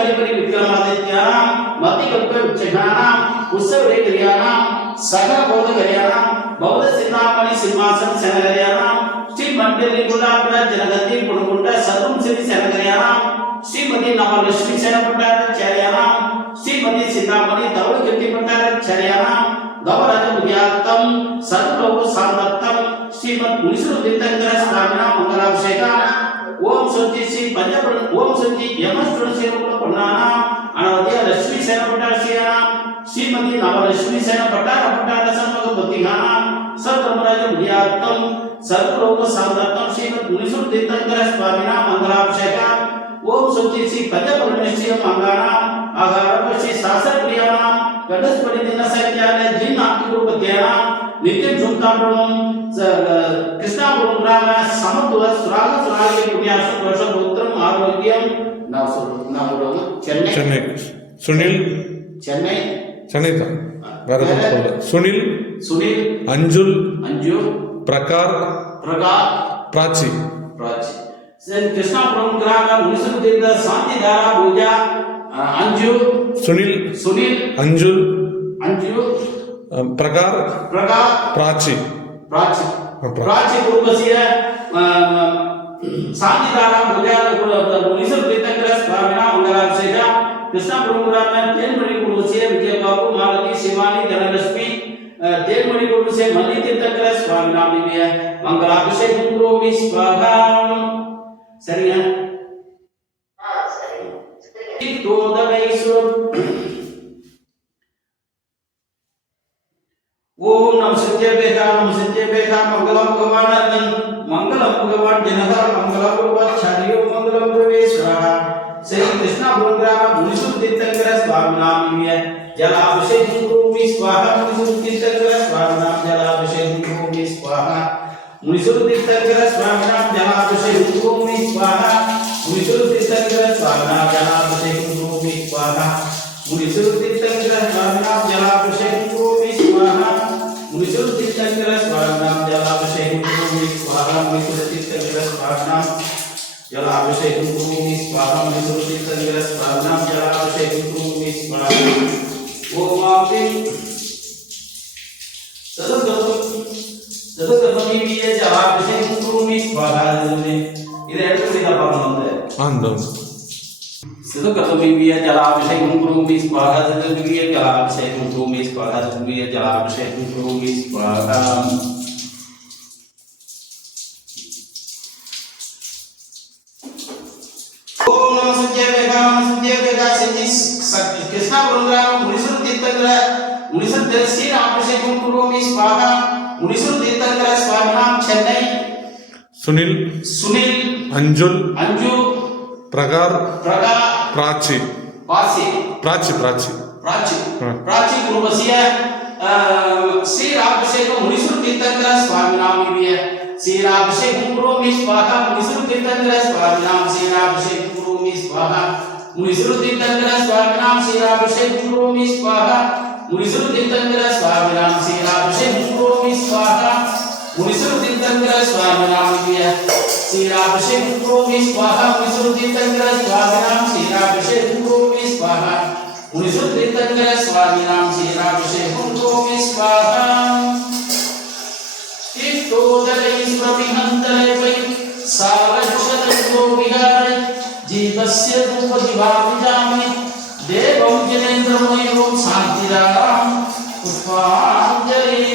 गणपति विक्रमादित्यानां मतिकल्प विचक्षणानां उत्सवरेकर्याणां सकलबोधकर्याणां भवदसिन्नामणि सिंहासन शनकर्याणां श्रीमण्डली गुलाबरा जनगति पुणकुंड सर्वं श्री शनकर्याणां श्रीमती नवलक्ष्मी शनपट्टाचार्याणां श्रीमती सिन्नामणि तवलकीर्ति पट्टाचार्याणां गवराज मुख्यात्तम सर्वलोक सामर्थ्यम श्रीमद मुनिसुर तीर्थंकर स्वामिना मंगलाभिषेकम ओम सच्ची श्री पंचप्रण ओम सच्ची यमस्त्र सेवकुल पुण्णाना अनवद्य लक्ष्मी सेना पट्टाशियाना श्रीमती नवलक्ष्मी सेना पट्टार संभगवतीहाना सर्वधर्मराज मुख्यात्तम सर्वलोक सामर्थ्यम श्रीमद मुनिसुर तीर्थंकर स्वामिना मंगलाभिषेकम ओम सच्ची श्री पंचप्रणेश्वरी मंगाना आगारक श्री शास्त्र प्रियाना गणस्पति दिन सत्याने जिन आत्मरूपत्याना नित्यं झुंकापुरम कृष्णापुरम ग्राम समत्व स्वागत स्वागत पुण्यासु वर्षपुत्रम आरोग्यम नाम चेन्नई सुनील चेन्नई था வேற सुनील अंजुल प्रकार प्राची सेन कृष्णापुरम ग्राम मुनिसुर तीर्थ शांति धारा पूजा अंजू सुनील अंजू प्रकार प्राची कुटुंबस्य शांतिधारा पूजा मुनिसुर तीर्थंकर स्वामिना मंगलाभिषेक कृष्णापुरम ग्राम तेलमणि कुटुंबस्य विजय बाबू मालती शिवानी धनलक्ष्मी तेलमणि कुटुंबस्य मणि तीर्थंकर स्वामिना दिव्य मंगलाभिषेक करोमि स्वाहा सरिया तो दगैसुर ओम नमः सत्यपेता मंगलम भगवान जनहर मंगलम पूर्वाचार्यो मंगलम प्रवेशः श्री कृष्णापुरम ग्राम मुनिसुर तीर्थंकर स्वामिनामिय जलाभिषेकं करोमि स्वाहा मुनिसुर तीर्थंकर स्वामिनाम जलाभिषेकं करोमि स्वाहा मुनिसुर तीर्थंकर स्वामिनाम जलाभिषेकं करोमि स्वाहा मुनिसुर तीर्थंकर स्वामिनाम जलाभिषेकं करोमि स्वाहा मुनिसुर तीर्थंकर स्वामिनाम जलाभिषेकं करोमि स्वाहा मुनिसुर तीर्थंकर स्वामिनाम जलाभिषेकं करोमि स्वाहा मुनिसुर तीर्थंकर स्वामिनाम जलाभिषेकं करोमि स्वाहा मुनिसुर तीर्थंकर स्वामिनाम जलाभिषेकं करोमि स्वाहा ओम आपे सदगतमीय जलाभिषेकं करोमि स्वाहा इधर ऐड कर देना पावन होता है आंदो सदगतमीय जलाभिषेकं करोमि स्वाहा सदगतमीय जलाभिषेकं करोमि स्वाहा सदगतमीय जलाभिषेकं करोमि स्वाहा ओम नमः सत्यवेदा कृष्णापुरम ग्राम मुनिसुर तीर्थंकर श्री अभिषेकं करोमि स्वाहा मुनिसुर तीर्थंकर स्वामिनाम चेन्नई सुनील अंजू प्रकार प्राची कुटुंबस्य श्री अभिषेकं मुनिसुर तीर्थंकर स्वामिनामिय श्री अभिषेकं करोमि स्वाहा मुनिसुर तीर्थंकर स्वामिनाम श्री अभिषेकं करोमि स्वाहा मुनिसुर तीर्थंकर स्वामिनाम श्री अभिषेकं करोमि स्वाहा मुनिसुर तीर्थंकर स्वामिनाम श्री अभिषेकं करोमि स्वाहा मुनिसुर तीर्थंकर स्वामिनाम श्री अभिषेकं करोमि स्वाहा मुनिसुर तीर्थंकर स्वामिनाम श्री अभिषेकं करोमि स्वाहा मुनिसुर तीर्थंकर स्वामिनाम श्री अभिषेकं करोमि स्वाहा तीर्थोदलै स्प्रविहन्तलै सावच्छदो विहारै जीवस्य रूपदिवाभिजामि देवं जनेन्द्रमयो शान्तिदां पुष्पाञ्जलि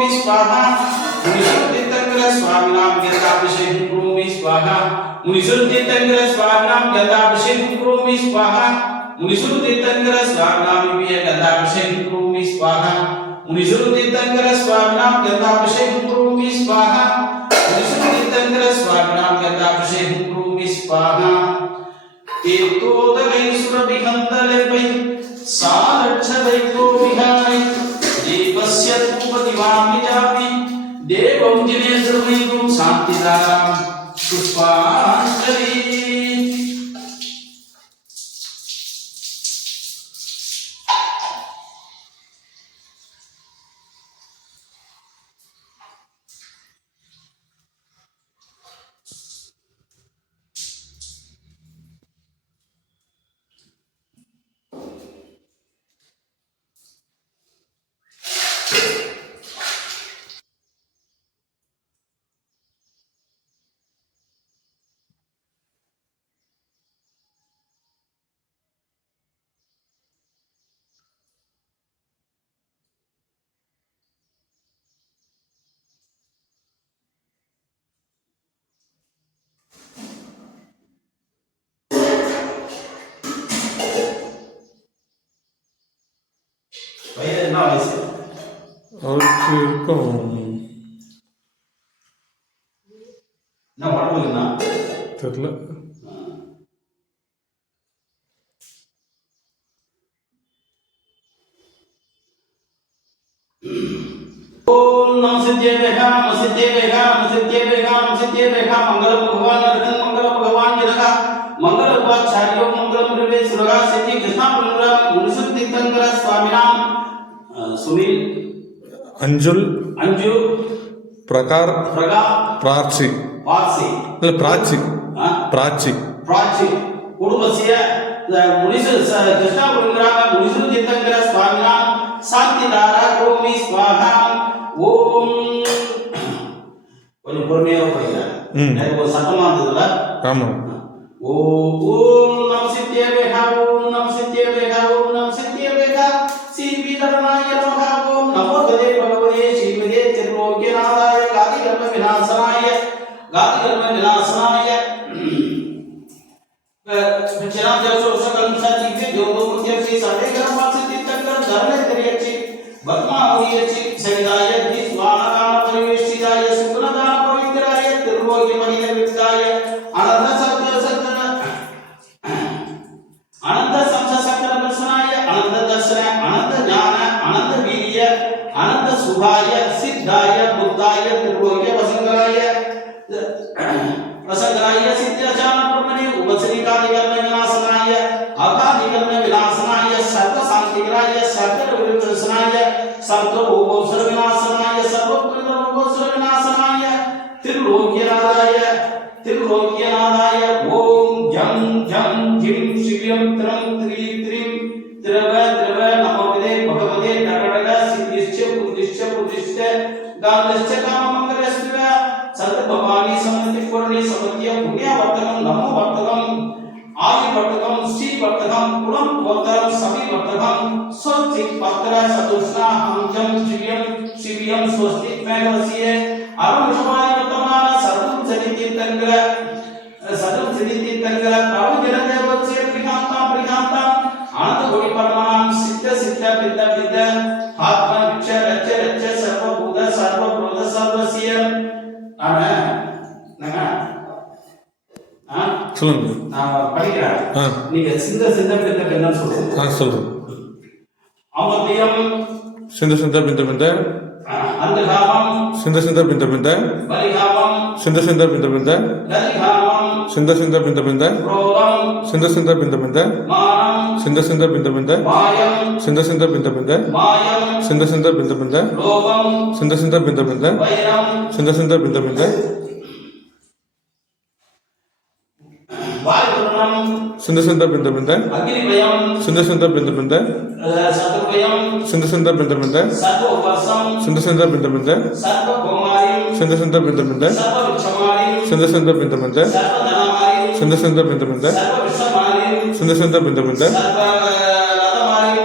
करोमि स्वाहा मुनिसुतीर्थंकर स्वामिनां गंधाभिषेकं करोमि स्वाहा मुनिसुतीर्थंकर स्वामिनां गंधाभिषेकं करोमि स्वाहा मुनिसुतीर्थंकर स्वामिनां गंधाभिषेकं करोमि स्वाहा मुनिसुतीर्थंकर स्वामिनां गंधाभिषेकं करोमि स्वाहा मुनिसुतीर्थंकर स्वामिनां गंधाभिषेकं करोमि स्वाहा तीर्थोदकै सुरभिहन्तलेपै सालक्षदैको विहारै देवस्य धूपदीपामिजापि देवं जिनेन्द्रमयं शान्तिदारां पुष्पाञ्जलि வயது என்ன வயசு அவருக்கு இருக்கும் என்ன உடம்புக்கு என்ன தெரியல. ओम नमः सिद्धेभ्यः नमः सिद्धेभ्यः नमः सिद्धेभ्यः नमः सिद्धेभ्यः मंगल भगवान अर्घन मंगल भगवान जनका मंगल उपाचार्यो मंगल प्रवेश सुरगा सिद्धि कृष्णा पुनरा मुनिसुतीर्थंकर स्वामिनां सुनील अंजुल अंजू प्रकार प्रगा प्राची पार्सी இல்ல பிராச்சி பிராச்சி प्राची कुटुंबस्य मुनिसु कृष्णा पुनरा मुनिसुतीर्थंकर स्वामिनां शांतिदारा करोमि स्वाहा ओम கொஞ்சம் பொறுமையாக படிக்கிறேன் எனக்கு ஒரு சத்தமா இருந்ததுல ஆமா ஓம் நம சித்தியவேக ஓம் நம சித்தியவேக ஓம் நம சித்தியவேக ஸ்ரீவிதரனாய நமஹ ஓம் நமோ ததே பகவதே ஸ்ரீமதே திரிலோக்யநாதாய காதிகர்ம விநாசனாய विचराम जब सो सकल साथी के जो दो मुझे से सारे कर्म से तीर्थंकर धर्म करियछि वर्मा होइयछि सहिदाय दिस्वानाम परिवेशिदाय सुकुलदान पवित्राय त्रिलोक्य मणिन विदाय अनंत संस सकल दर्शनाय अनंत दर्शन अनंत ज्ञान अनंत वीर्य अनंत शुभाय सिद्धाय बुद्धाय त्रिलोक्य वसंगराय सिद्धाचान ब्रह्मणे उपसरिकादिकर्म विनाशनाय अकादिकर्म विनाशनाय सर्व शांतिकराय सर्व विनाशनाय सर्व रोगोत्सव विनाशनाय सर्व रोगोत्सव विनाशनाय त्रिलोक्यनादाय ओम जं जं जिं शिवं त्रं त्रि त्रिं द्रव द्रव नमोदे भगवते टटटट सिद्धिश्च बुद्धिश्च गानश्च काममंगलश्च सत भवानी समन्ति पूर्णी समन्त्य पुण्य वर्तकम नमो वर्तकम आयु वर्तकम श्री वर्तकम कुलम गोत्रम सभी वर्तकम स्वस्ति पत्र सदुष्णा हमजम शिवियम स्वस्ति मैवसिये अरुण शुभाय वर्तमान सर्वं सदितीर्थंकर परम जनदेवस्य प्रिकांता आनंद कोटि परमानां सिद्ध विद्ध आत्मा विच्छ रच्च सर्वभूत सर्वप्रोध सर्वस्य சொல்லுங்க. நான் படிக்கிறேன். நீங்க சிந்த பிந்த பிந்தன்னு சொல்லுங்க. சொல்றேன். அமத்தியம் சிந்த பிந்த பிந்த அந்தகாமம் சிந்த பிந்த பிந்த பலிகாமம் சிந்த பிந்த பிந்த லலிகாமம் சிந்த பிந்த பிந்த க்ரோதம் சிந்த பிந்த பிந்த மானம் சிந்த பிந்த பிந்த மாயம் சிந்த பிந்த பிந்த மாயம் சிந்த பிந்த பிந்த லோகம் சிந்த பிந்த பிந்த வைரம் சிந்த பிந்த பிந்த வாயுகுணம் சிந்த பிந்த பிந்த அக்னிபயம் சிந்த பிந்த பிந்த சத்துபயம் சிந்த பிந்த பிந்த சர்வவசம் சிந்த பிந்த பிந்த சர்வகுமாரி சிந்த பிந்த பிந்த சர்வவிச்சமாரி சிந்த பிந்த பிந்த சர்வதனமாரி சிந்த பிந்த பிந்த சர்வவிஷமாரி சிந்த பிந்த பிந்த சர்வலதமாரி